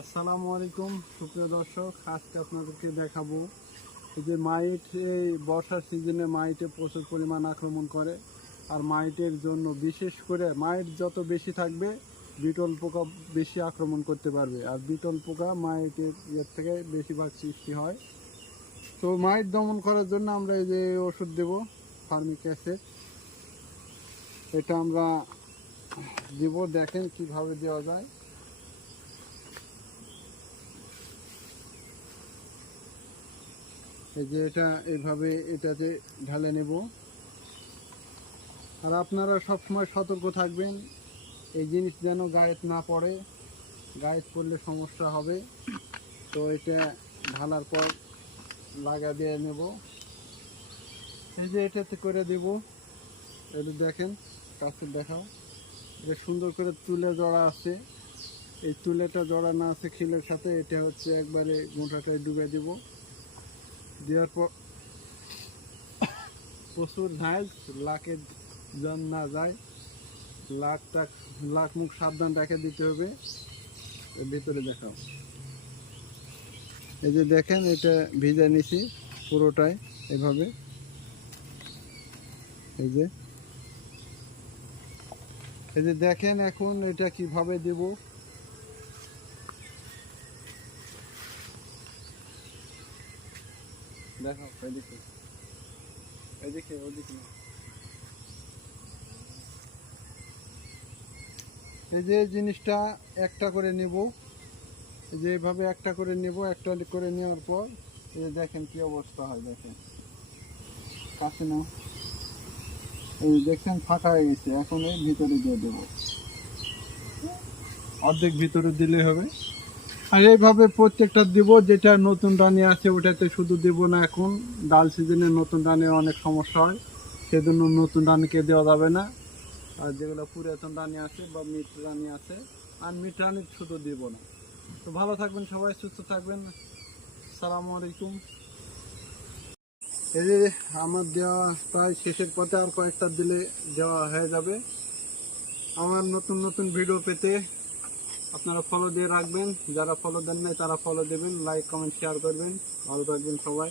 আসসালামু আলাইকুম সুপ্রিয় দর্শক, আজকে আপনাদেরকে দেখাবো যে মাইট এই বর্ষার সিজনে মাইটে প্রচুর পরিমাণ আক্রমণ করে। আর মাইটের জন্য বিশেষ করে মাইট যত বেশি থাকবে বিটল পোকা বেশি আক্রমণ করতে পারবে, আর বিটল পোকা মাইটের থেকে বেশিরভাগ সৃষ্টি হয়। তো মাইট দমন করার জন্য আমরা এই যে ওষুধ দেব, ফার্মিক অ্যাসিড। এটা আমরা দেব, দেখেন কিভাবে দেওয়া যায়। এই যে এটা এইভাবে এটাতে ঢালে নেব। আর আপনারা সবসময় সতর্ক থাকবেন, এই জিনিস যেন গায়ে না পড়ে, গায়ে পড়লে সমস্যা হবে। তো এটা ঢালার পর লাগা দিয়ে নেব। এই যে এটাতে করে দেব, এটা দেখেন, কাছে দেখাও, এটা সুন্দর করে তুলে জড়া আছে। এই তুলেটা জড়ানো আছে খিলের সাথে, এটা হচ্ছে একবারে মোটাটাই ডুবে দেব। দেওয়ার পর প্রচুর ঝাঁজ, লাকে যেন না যায়, লাক মুখ সাবধান রেখে দিতে হবে। এর ভিতরে দেখাও, এই যে দেখেন এটা ভিজে নিছি পুরোটাই এভাবে। এই যে দেখেন এখন এটা কিভাবে দেব। দেখাও, এদিকে এদিকে ওদিকে। এই যে জিনিসটা একটা করে নেব, যে এইভাবে একটা করে নেব। একটা করে নেওয়ার পর এই যে দেখেন কি অবস্থা হয়, দেখেন কাছে না, এই দেখছেন ফাঁকা হয়ে গেছে। এখন এই ভিতরে দিয়ে দেবো, অর্ধেক ভিতরে দিলে হবে। আর এইভাবে প্রত্যেকটা দিব। যেটা নতুন রানী আছে ওটাতে শুধু দেব না, এখন ডাল সিজনে নতুন রানী অনেক সমস্যা হয়, সেজন্য নতুন রানীকে দেওয়া যাবে না। আর যেগুলো পুরাতন রানী আছে বা মিট রানী আছে, আর মিট রানী শুধু দিব না। তো ভালো থাকবেন সবাই, সুস্থ থাকবেন। আসসালামু আলাইকুম। এই যে আমার দেওয়া প্রায় শেষের পথে, আর কয়েকটা দিলে দেওয়া হয়ে যাবে। আমার নতুন নতুন ভিডিও পেতে আপনারা ফলো দিয়ে রাখবেন, যারা ফলো দেন নাই তারা ফলো দেবেন, লাইক কমেন্ট শেয়ার করবেন। ভালো থাকবেন সবাই।